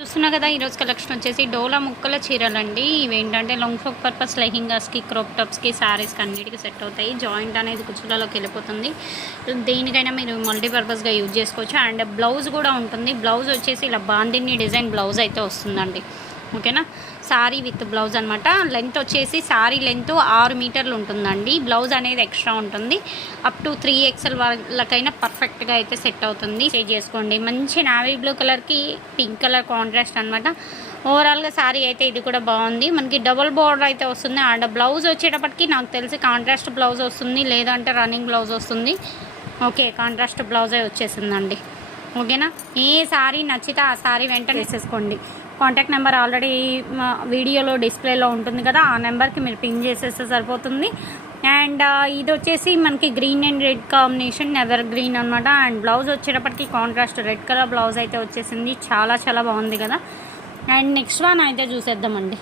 చూస్తున్నా కదా ఈరోజు కలెక్షన్ వచ్చేసి డోలా ముక్కల చీరలండి. ఇవేంటంటే లాంగ్ ఫ్రాక్ పర్పస్ లెహింగాస్కి, క్రాప్ టాప్స్కి, శారీస్కి అన్నిటికీ సెట్ అవుతాయి. జాయింట్ అనేది కుచ్చులలోకి వెళ్ళిపోతుంది. దేనికైనా మీరు మల్టీపర్పస్గా యూజ్ చేసుకోవచ్చు. అండ్ బ్లౌజ్ కూడా ఉంటుంది. బ్లౌజ్ వచ్చేసి ఇలా బాందిని డిజైన్ బ్లౌజ్ అయితే వస్తుందండి. ఓకేనా, శారీ విత్ బ్లౌజ్ అనమాట. లెంత్ వచ్చేసి శారీ లెంత్ 6 మీటర్లు ఉంటుందండి. బ్లౌజ్ అనేది ఎక్స్ట్రా ఉంటుంది. అప్ టు 3XL వాళ్ళకైనా పర్ఫెక్ట్గా అయితే సెట్ అవుతుంది. స్టే చేసుకోండి. మంచి నావీ బ్లూ కలర్కి పింక్ కలర్ కాంట్రాస్ట్ అనమాట. ఓవరాల్గా శారీ అయితే ఇది కూడా బాగుంది. మనకి డబుల్ బోర్డర్ అయితే వస్తుంది. అండ్ బ్లౌజ్ వచ్చేటప్పటికి నాకు తెలిసి కాంట్రాస్ట్ బ్లౌజ్ వస్తుంది, లేదంటే రన్నింగ్ బ్లౌజ్ వస్తుంది. ఓకే, కాంట్రాస్ట్ బ్లౌజే వచ్చేసిందండి. ఓకేనా, ఏ శారీ నచ్చితే ఆ శారీ వెంటనే వేసేసుకోండి. కాంటాక్ట్ నెంబర్ ఆల్రెడీ వీడియోలో డిస్ప్లేలో ఉంటుంది కదా, ఆ నెంబర్కి మీరు పింగ్ చేసేస్తే సరిపోతుంది. అండ్ ఇది వచ్చేసి మనకి green and red combination, ever green అనమాట. అండ్ బ్లౌజ్ వచ్చేటప్పటికి కాంట్రాస్ట్ రెడ్ కలర్ బ్లౌజ్ అయితే వచ్చేసింది. చాలా చాలా బాగుంది కదా. అండ్ నెక్స్ట్ వన్ అయితే చూసేద్దామండి.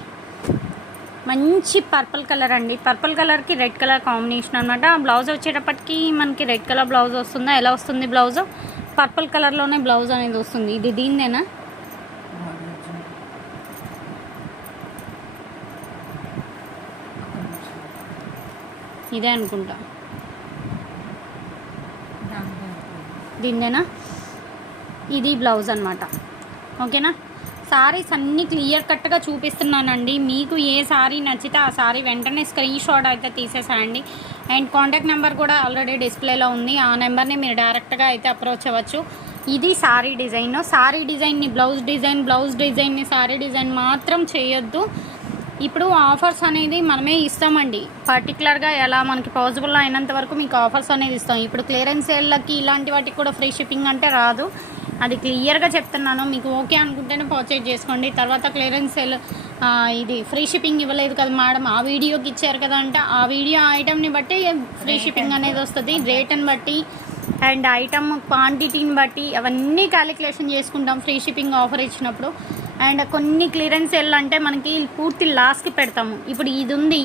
మంచి పర్పుల్ కలర్ అండి. పర్పుల్ కలర్కి రెడ్ కలర్ కాంబినేషన్ అనమాట. బ్లౌజ్ వచ్చేటప్పటికి మనకి రెడ్ కలర్ బ్లౌజ్ వస్తుందా, ఎలా వస్తుంది బ్లౌజ్? పర్పుల్ కలర్లోనే బ్లౌజ్ అనేది వస్తుంది. ఇది దీనిదేనా? ఇదే అనుకుంటా, దీనిదేనా? ఇది బ్లౌజ్ అనమాట. ఓకేనా, సారీస్ అన్నీ క్లియర్ కట్గా చూపిస్తున్నానండి. మీకు ఏ సారీ నచ్చితే ఆ సారీ వెంటనే స్క్రీన్ షాట్ అయితే తీసేసాయండి. అండ్ కాంటాక్ట్ నెంబర్ కూడా ఆల్రెడీ డిస్ప్లేలో ఉంది. ఆ నెంబర్ని మీరు డైరెక్ట్గా అయితే అప్రోచ్ అవ్వచ్చు. ఇది సారీ డిజైన్. సారీ డిజైన్ని బ్లౌజ్ డిజైన్, బ్లౌజ్ డిజైన్ని సారీ డిజైన్ మాత్రం చేయొద్దు. ఇప్పుడు ఆఫర్స్ అనేది మనమే ఇస్తామండి. పర్టికులర్గా ఎలా మనకి పాసిబుల్ అయినంత వరకు మీకు ఆఫర్స్ అనేది ఇస్తాం. ఇప్పుడు క్లియరెన్స్ సేల్లకి ఇలాంటి వాటికి కూడా ఫ్రీ షిప్పింగ్ అంటే రాదు. అది క్లియర్గా చెప్తున్నాను. మీకు ఓకే అనుకుంటేనే పర్చేజ్ చేసుకోండి. తర్వాత క్లియరెన్స్ సేల్ ఇది ఫ్రీ షిప్పింగ్ ఇవ్వలేదు కదా మేడం, ఆ వీడియోకి ఇచ్చారు కదా అంటే ఆ వీడియో ఐటమ్ని బట్టి ఫ్రీ షిప్పింగ్ అనేది వస్తుంది. రేట్ని బట్టి అండ్ ఐటమ్ క్వాంటిటీని బట్టి అవన్నీ క్యాలిక్యులేషన్ చేసుకుంటాం ఫ్రీ షిప్పింగ్ ఆఫర్ ఇచ్చినప్పుడు. అండ్ కొన్ని క్లియరెన్స్ సేల్ అంటే మనకి పూర్తి లాస్ట్కి పెడతాము. ఇప్పుడు ఇది ఉంది,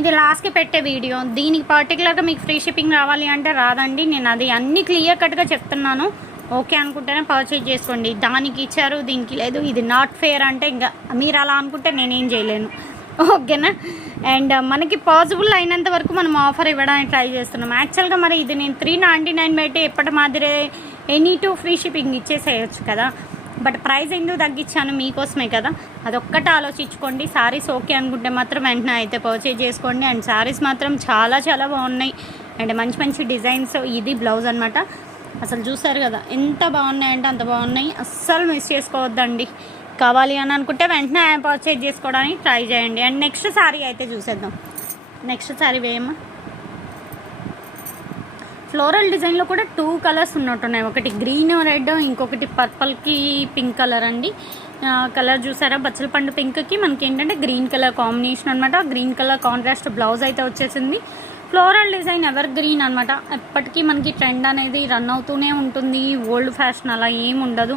ఇది లాస్ట్కి పెట్టే వీడియో. దీనికి పర్టికులర్గా మీకు ఫ్రీ షిప్పింగ్ రావాలి అంటే రాదండి. నేను అది అన్ని క్లియర్ కట్గా చెప్తున్నాను. ఓకే అనుకుంటేనే పర్చేజ్ చేసుకోండి. దానికి ఇచ్చారు, దీనికి లేదు, ఇది నాట్ ఫేర్ అంటే ఇంకా మీరు అలా అనుకుంటే నేనేం చేయలేను. ఓకేనా. అండ్ మనకి పాసిబుల్ అయినంత వరకు మనం ఆఫర్ ఇవ్వడానికి ట్రై చేస్తున్నాం. యాక్చువల్గా మరి ఇది నేను 399 పెట్టి ఎప్పటి మాదిరే ఎనీ టూ ఫ్రీ షిప్పింగ్ ఇచ్చేసేయచ్చు కదా. బట్ ప్రైస్ ఎందుకు తగ్గించాను? మీకోసమే కదా. అదొక్కటి ఆలోచించుకోండి. శారీస్ ఓకే అనుకుంటే మాత్రం వెంటనే అయితే పర్చేజ్ చేసుకోండి. అండ్ శారీస్ మాత్రం చాలా చాలా బాగున్నాయి. అండ్ మంచి మంచి డిజైన్స్. ఇది బ్లౌజ్ అనమాట. అసలు చూసారు కదా ఎంత బాగున్నాయంటే అంత బాగున్నాయి. అస్సలు మిస్ చేసుకోవద్దండి. కావాలి అని అనుకుంటే వెంటనే పర్చేజ్ చేసుకోవడానికి ట్రై చేయండి. అండ్ నెక్స్ట్ శారీ అయితే చూసేద్దాం. నెక్స్ట్ శారీ వేయమ్మా. ఫ్లోరల్ డిజైన్లో కూడా 2 కలర్స్ ఉన్నట్టున్నాయి. ఒకటి గ్రీన్ రెడ్, ఇంకొకటి పర్పుల్కి పింక్ కలర్ అండి. కలర్ చూసారా, బచ్చల పండు పింక్కి మనకి ఏంటంటే గ్రీన్ కలర్ కాంబినేషన్ అనమాట. గ్రీన్ కలర్ కాంట్రాస్ట్ బ్లౌజ్ అయితే వచ్చేసింది. ఫ్లోరల్ డిజైన్ ఎవర్ గ్రీన్ అనమాట. ఎప్పటికీ మనకి ట్రెండ్ అనేది రన్ అవుతూనే ఉంటుంది. ఓల్డ్ ఫ్యాషన్ అలా ఏమి ఉండదు.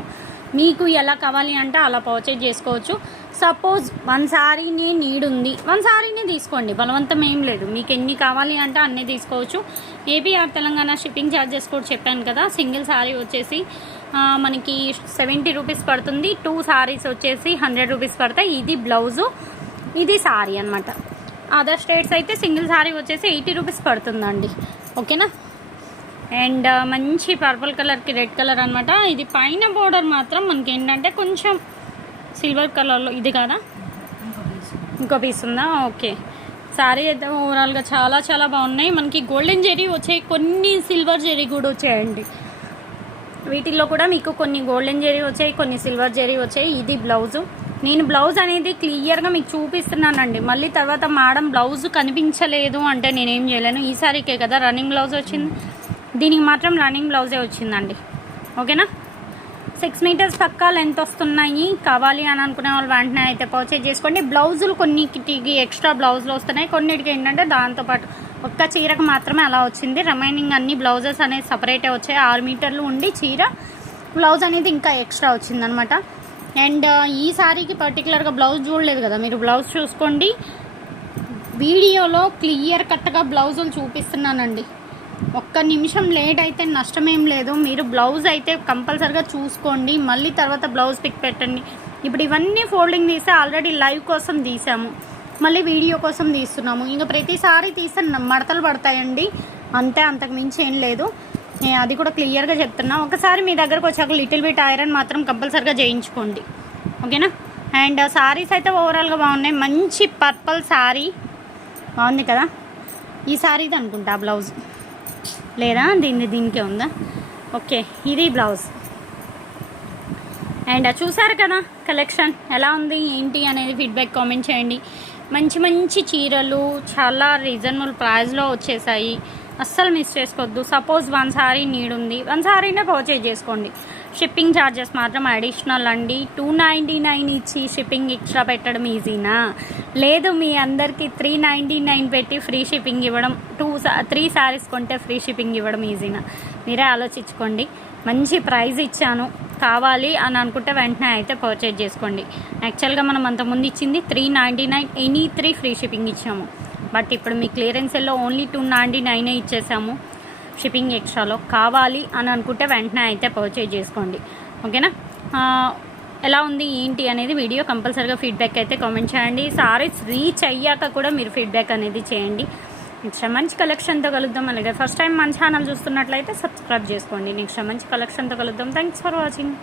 మీకు ఎలా కావాలి అంటే అలా పర్చేజ్ చేసుకోవచ్చు. సపోజ్ 1 శారీని నీడ్ ఉంది, 1 శారీని తీసుకోండి. బలవంతం ఏం లేదు. మీకు ఎన్ని కావాలి అంటే అన్నీ తీసుకోవచ్చు. AP or Telangana shipping charges కూడా చెప్పాను కదా. సింగిల్ శారీ వచ్చేసి మనకి 70 రూపీస్ పడుతుంది. 2 శారీస్ వచ్చేసి 100 రూపీస్ పడతాయి. ఇది బ్లౌజు, ఇది శారీ అనమాట. అదర్ స్టేట్స్ అయితే సింగిల్ శారీ వచ్చేసి 80 రూపీస్ పడుతుందండి. ఓకేనా. అండ్ మంచి పర్పుల్ కలర్కి రెడ్ కలర్ అనమాట. ఇది పైన బోర్డర్ మాత్రం మనకి ఏంటంటే కొంచెం సిల్వర్ కలర్లో, ఇది కదా ఇంకో పీస్ ఉందా? ఓకే. శారీ అయితే ఓవరాల్గా చాలా చాలా బాగున్నాయి. మనకి గోల్డెన్ జెరీ వచ్చాయి, కొన్ని సిల్వర్ జెరీ కూడా వచ్చాయండి. వీటిల్లో కూడా మీకు కొన్ని గోల్డెన్ జెరీ వచ్చాయి, కొన్ని సిల్వర్ జెరీ వచ్చాయి. ఇది బ్లౌజు. నేను బ్లౌజ్ అనేది క్లియర్గా మీకు చూపిస్తున్నానండి. మళ్ళీ తర్వాత మేడం బ్లౌజ్ కనిపించలేదు అంటే నేనేం చేయలేను. ఈ సారీకే కదా రన్నింగ్ బ్లౌజ్ వచ్చింది, దీనికి మాత్రం రన్నింగ్ బ్లౌజే వచ్చిందండి. ఓకేనా. 6 మీటర్స్ పక్కా లెంత్ వస్తున్నాయి. కావాలి అని అనుకునే వాళ్ళు వెంటనే అయితే పర్చేజ్ చేసుకోండి. బ్లౌజులు కొన్నిటికి ఎక్స్ట్రా బ్లౌజులు వస్తున్నాయి, కొన్నిటికి ఏంటంటే దాంతోపాటు ఒక్క చీరకు మాత్రమే అలా వచ్చింది. రిమైనింగ్ అన్ని బ్లౌజెస్ అనేది సపరేటే వచ్చాయి. 6 మీటర్లు ఉండి చీర బ్లౌజ్ అనేది ఇంకా ఎక్స్ట్రా వచ్చిందనమాట. అండ్ ఈ శారీకి పర్టికులర్గా బ్లౌజ్ చూడలేదు కదా మీరు, బ్లౌజ్ చూసుకోండి. వీడియోలో క్లియర్ కట్గా బ్లౌజులు చూపిస్తున్నానండి. ఒక్క నిమిషం లేట్ అయితే నష్టమేం లేదు. మీరు బ్లౌజ్ అయితే కంపల్సరిగా చూసుకోండి, మళ్ళీ తర్వాత బ్లౌజ్ పిక్ పెట్టండి. ఇప్పుడు ఇవన్నీ ఫోల్డింగ్ తీసి ఆల్రెడీ లైవ్ కోసం తీసాము, మళ్ళీ వీడియో కోసం తీస్తున్నాము. ఇంకా ప్రతిసారి తీస్తే మడతలు పడతాయండి, అంతే, అంతకు మించి ఏం లేదు. అది కూడా క్లియర్గా చెప్తున్నా. ఒకసారి మీ దగ్గరకు వచ్చాక లిటిల్ బిట్ ఐరన్ మాత్రం కంపల్సరిగా చేయించుకోండి, ఓకేనా. అండ్ శారీస్ అయితే ఓవరాల్గా బాగున్నాయి. మంచి పర్పుల్ శారీ బాగుంది కదా. ఈ శారీది అనుకుంటా బ్లౌజ్, లేదా దీనికే ఉందా? ఓకే, ఇది బ్లౌజ్. అండ్ చూసారు కదా కలెక్షన్ ఎలా ఉంది ఏంటి అనేది ఫీడ్బ్యాక్ కామెంట్ చేయండి. మంచి మంచి చీరలు చాలా రీజనబుల్ ప్రైస్లో వచ్చేసాయి, అస్సలు మిస్ చేసుకోవద్దు. సపోజ్ 1 సారీ నీడ్ ఉంది, 1 సారీనే పర్చేజ్ చేసుకోండి. షిప్పింగ్ ఛార్జెస్ మాత్రం అడిషనల్ అండి. 299 ఇచ్చి షిప్పింగ్ ఎక్స్ట్రా పెట్టడం ఈజీనా? లేదు, మీ అందరికీ 399 పెట్టి ఫ్రీ షిప్పింగ్ ఇవ్వడం, 3 సారీస్ కొంటే ఫ్రీ షిప్పింగ్ ఇవ్వడం ఈజీనా? మీరే ఆలోచించుకోండి. మంచి ప్రైస్ ఇచ్చాను, కావాలి అని అనుకుంటే వెంటనే అయితే పర్చేజ్ చేసుకోండి. యాక్చువల్గా మనం అంతకుముందు ఇచ్చింది 399, ఎనీ 3 ఫ్రీ షిప్పింగ్ ఇచ్చాము. బట్ ఇప్పుడు మీ క్లియరెన్స్ సెల్లో ఓన్లీ 299 ఇచ్చేసాము షిప్పింగ్ ఎక్స్ట్రాలో. కావాలి అని అనుకుంటే వెంటనే అయితే పర్చేజ్ చేసుకోండి, ఓకేనా. ఎలా ఉంది ఏంటి అనేది వీడియో కంపల్సరీగా ఫీడ్బ్యాక్ అయితే కామెంట్ చేయండి. సారీస్ రీచ్ అయ్యాక కూడా మీరు ఫీడ్బ్యాక్ అనేది చేయండి. నెక్స్ట్ మంచి కలెక్షన్తో కలుద్దాం. అలాగే ఫస్ట్ టైం మన ఛానల్ చూస్తున్నట్లయితే సబ్స్క్రైబ్ చేసుకోండి. నెక్స్ట్ మంచి కలెక్షన్తో కలుద్దాం. Thanks for watching.